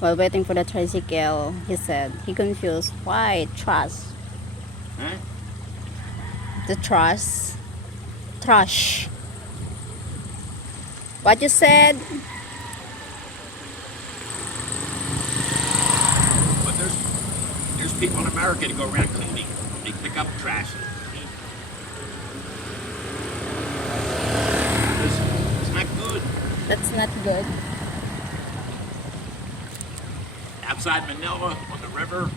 While waiting for the tricycle, he said he confused why trash. Huh? The trash. What you said? But there's people in America that go around cleaning. They pick up trash and clean. It's not good. That's not good. Outside Manila, on the river,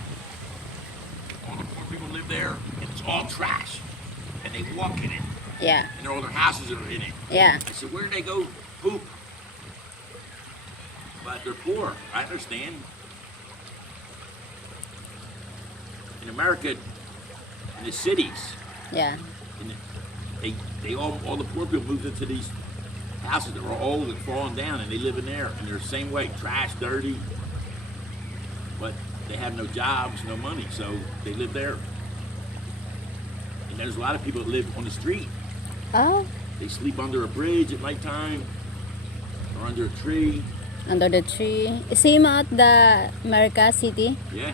all the poor people live there, and it's all trash. And they walk in it, Yeah, and all their houses are in it. yeah, I said, where do they go poop? But they're poor. I understand. In America, in the cities, yeah, in the, they all the poor people moved into these houses that were old and falling down, and they live in there, and they're the same way, trash, dirty. But they have no jobs, no money, so they live there. And there's a lot of people that live on the street. Oh, They sleep under a bridge at nighttime, or under a tree. under the tree. Same at the America City. Yeah.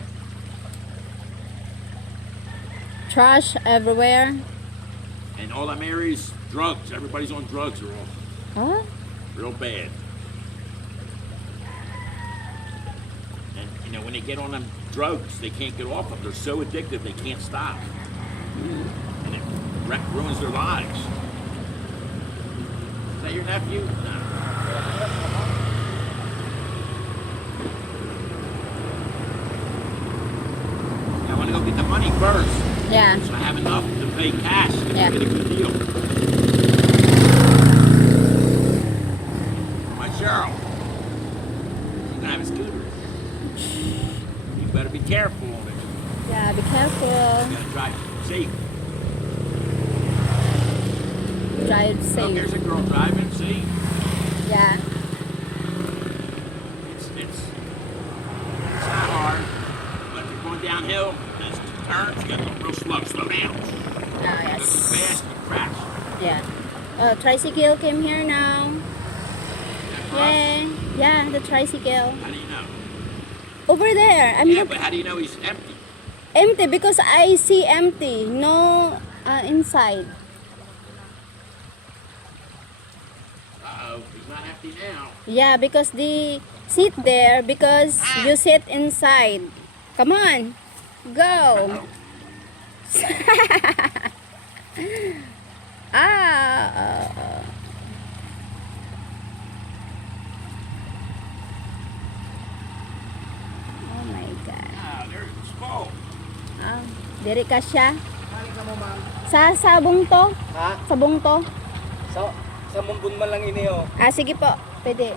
Trash everywhere. And all them areas, drugs. Everybody's on drugs. They're all Huh? real bad. And when they get on them drugs, they can't get off them. They're so addictive they can't stop, and it ruins their lives. Is that your nephew? No. I want to go get the money first, Yeah, so I have enough to pay cash and Yeah. get a good deal. My Cheryl, she's gonna have a scooter. You better be careful on it. yeah. Be careful. You gotta drive safe. Drive Look, safe. there's a girl driving. See, Yeah. it's not hard, but if you're going downhill, there's turns. You gotta go real slow. Slow down. Oh Go too yes. fast, you crash. Yeah. Tricycle came here now. Yay. Yeah, the tricycle. How do you know? Over there. I'm Yeah, not but how do you know he's empty? empty because I see empty. No inside. Uh-oh, he's not empty now. Yeah, because they sit there because you sit inside. Come on. Go. Ah. Oh my God. Ah, there's the skull. Ah, diri ka siya. Mali ka mo, ma'am. Sa sabong to? Ha? Sabong to? Sa mumbun man lang ini, oh. Ah, sige po. Pwede.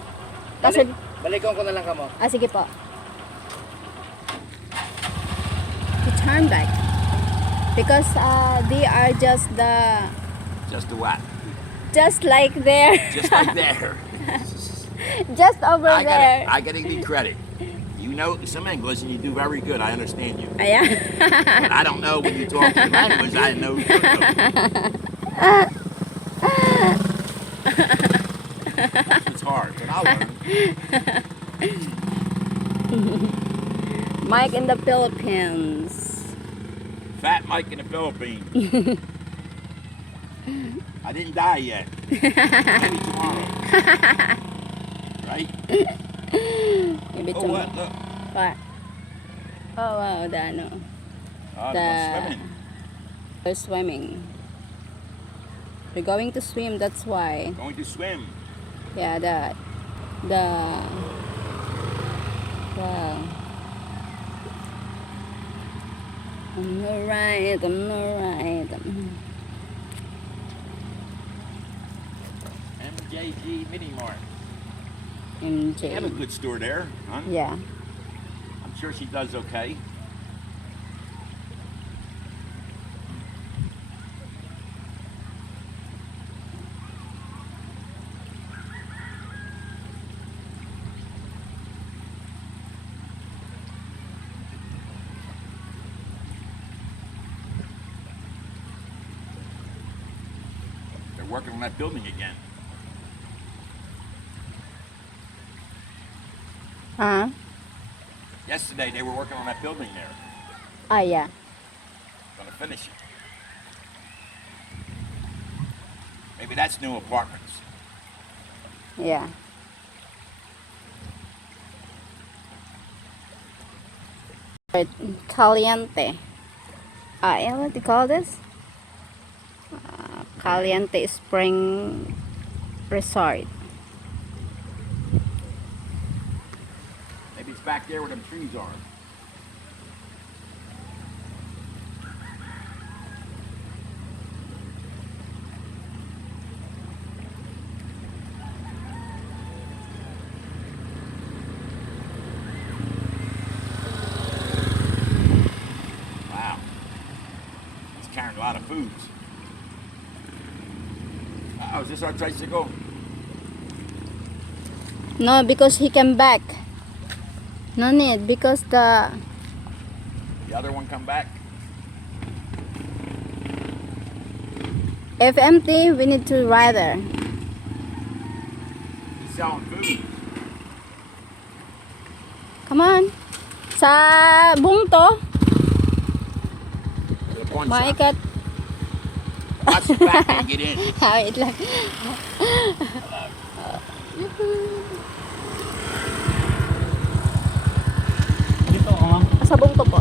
Kaso, Balikan ko na lang ka mo. ah, sige po. To turn back. Because they are just Just the what? just like there. Just like there. Just over there. I gotta give you credit. You know some English and you do very good. I understand you. Ayan. But I don't know when you talk the language. I didn't know you could know. It's hard, but I'll learn. Mike in the Philippines. Fat Mike in the Philippines. I didn't die yet. Maybe tomorrow. Right? Maybe Oh, what? Look. What? Oh wow, the ano. Oh, The- they're swimming. They're swimming. They're going to swim, that's why. Going to swim. Yeah, wow. I'm alright. MJG Mini Mart. They have a MJ. good store there, huh? Yeah. I'm sure she does okay. They're working on that building again. Huh? Yesterday they were working on that building there, Ah, yeah. gonna finish it. Maybe that's new apartments. Yeah. Caliente. Yeah, what do you call this? Caliente Spring Resort. Maybe it's back there where them trees are. Wow. He's carrying a lot of foods. Oh, is this our tricycle? No, because he came back. No need, because The other one come back? if empty, we need to ride there. He's selling food. Come on. Sa bungto, The pawn shop. maikat. Watch the back and get in. Wait lang. Dito, ma'am. Sa bungto po.